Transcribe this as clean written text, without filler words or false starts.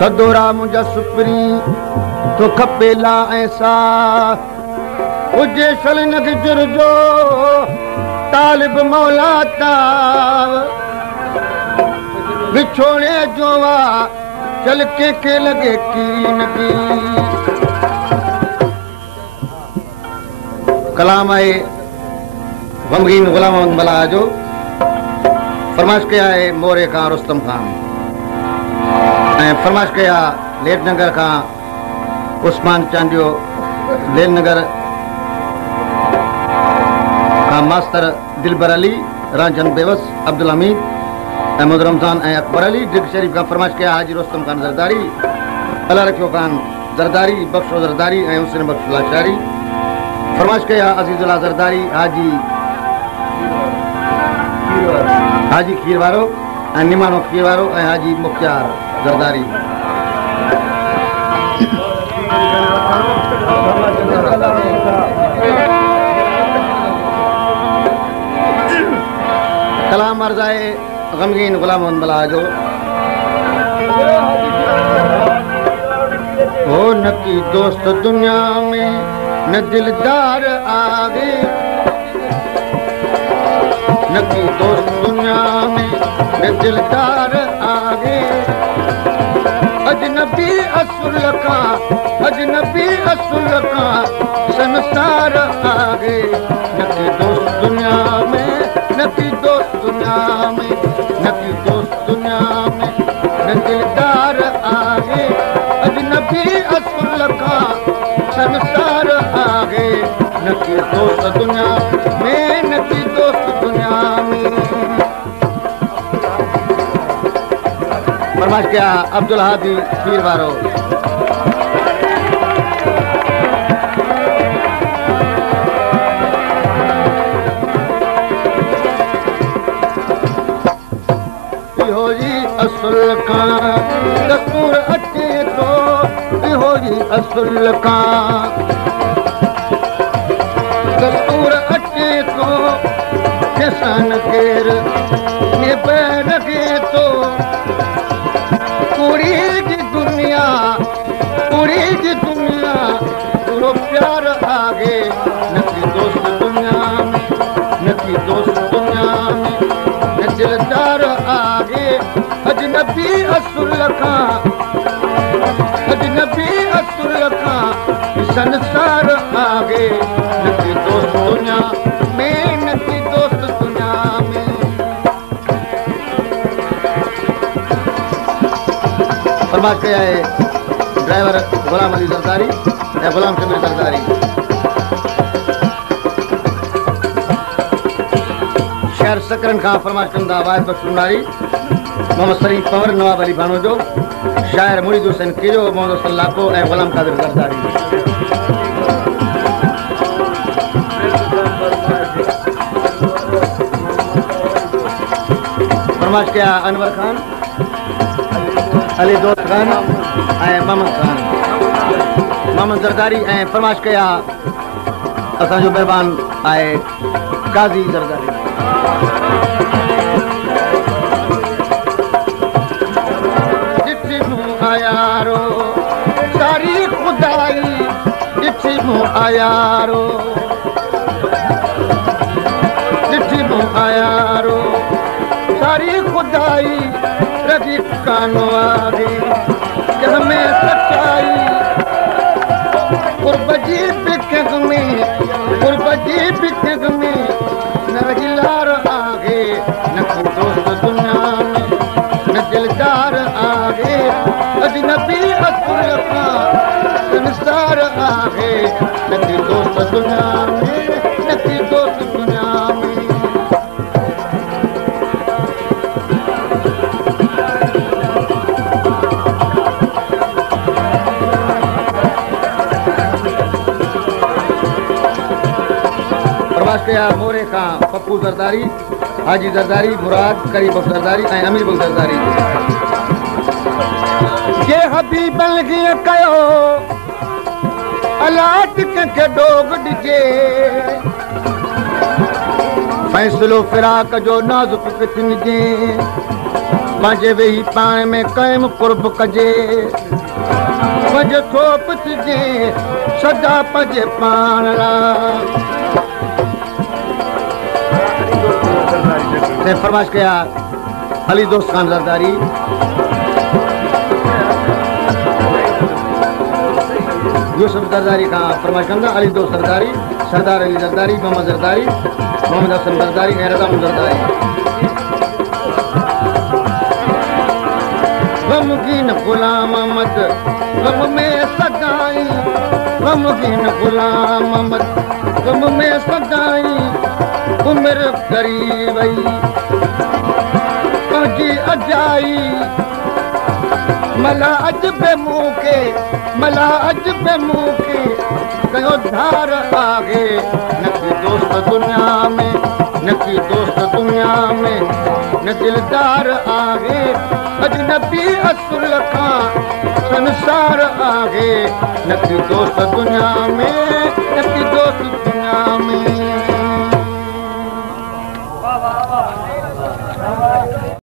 सदोरा मुंहिंजा सुपरी तो खपे ला ऐसा उजे सलनक जुरजो तालिब मौला ता विछोड़े जोवा चल के लगे कीन की कलाम आहे गमगीन गुलाम अहमद मलाह जो फरमाइश कया है मोरे खां रुस्तम खान ऐं फरमाइश कया लेट नगर खां उस्मान चांडियो लेल नगर खां मास्टर दिलबर अली रांझन बेवस अब्दुल हमीद अहमद रमज़ान ऐं अकबर अली डिग शरीफ खां फरमाइश कया हाजी रुस्तम खान ज़रदारी अला रखियो खान ज़रदारी बख्शो ज़रदारी ऐं हुसैन बख्श लाशारी फरमाइश कया अज़ीज़ुल्लाह ज़रदारी हाजी खीर वारो ऐं निमानो खीर वारो ऐं हाजी मुख्तियार ज़रदारी कलाम अर्ज़ आहे गमगीन गुलाम अहमद मलाह जो हो न की दोस्त दुनिया में न दिलदार आगे न की दोस्त दुनिया में न दिलदार आगे अजनबी असुल का संसार आगे न की दोस्त दुनिया में न की दोस्त दुनिया में न की दोस्त दुनिया में न दिलदार आगे अजनबी असुल का संसार आगे न की दोस्त दुनिया में न की दोस्त दुनिया में फरमाइश किया अब्दुल हादी पीर वारो इहो जी असुल का दस्तूर अचे तो इहो जी असुल का दस्तूर अचे तो किसान केर निभ रखे तो पूरी की दुनिया पूरो प्यार आगे न की दोस्त दुनिया में न की दोस्त दुनिया में न दिलदार आगे अजनबी असुल का संसार आगे न की दोस्त दुनिया में न की दोस्त दुनिया में फरमाइश किया है ड्राइवर गुलाम अली ज़रदारी या गुलाम शमीर ज़रदारी शहर सकरन खां फरमाइश कंदा वाहिद बख्श भंडारी मोहम्मद शरीफ पंवर नवाब अली भाणो जो शायर मुरीद हुसैन कीरो मोहम्मद सल्लाको ऐं गुलाम कादिर ज़रदारी फरमाइश किया अनवर खान अली दोस्त खान ऐं मोहम्मद ज़रदारी ऐं फरमाइश कया असांजो महिमान आहे काज़ी ज़रदारी ॾिठी मूं आयारो सारी खुदाई ॾिठी मूं आयारो ॾिठी मूं आयारो सारी खुदाई रजी कानो आगे जंहिंमें सचाई कुर्ब जी बिख में न रगिलार आगे न की दोस्त दुनिया में न दिलदार आगे अजनबी असुल का संसार आगे न की दोस्त दुनिया में न की दोस्त दुनिया में मोरे खां पप्पू ज़रदारी हाजी ज़रदारी मुराद करी बख्श ज़रदारी ऐं अमीर बख्श ज़रदारी जे हबीबन खे कयो अलाट कंहिंखे डोग ॾिजे फैसलो फिराक जो नाज़ुक किथन जे पंहिंजे वेही पाण में क़ाइम कुर्ब कजे पंहिंजो थोप थिजे सदा पंहिंजे पाण लाइ फरमाइश कया अली दोस्त खान ज़रदारी यूसुफ ज़रदारी खां फरमाइश कंदा अली दोस्त ज़रदारी सरदार अली ज़रदारी मोहम्मद ज़रदारी मोहम्मद हसन ज़रदारी ऐं रज़ा ज़रदारी गमगीन गुलाम अहमद गम में सदाई गमगीन गुलाम अहमद गम में सदाई उम्र करी वई पंहिंजी अजाई मला अज बे मुंह के कयो धार आगे न की दोस्त दुनिया में न की दोस्त दुनिया में न दिलदार आगे अजनबी असुल खां संसार आगे न की दोस्त दुनिया में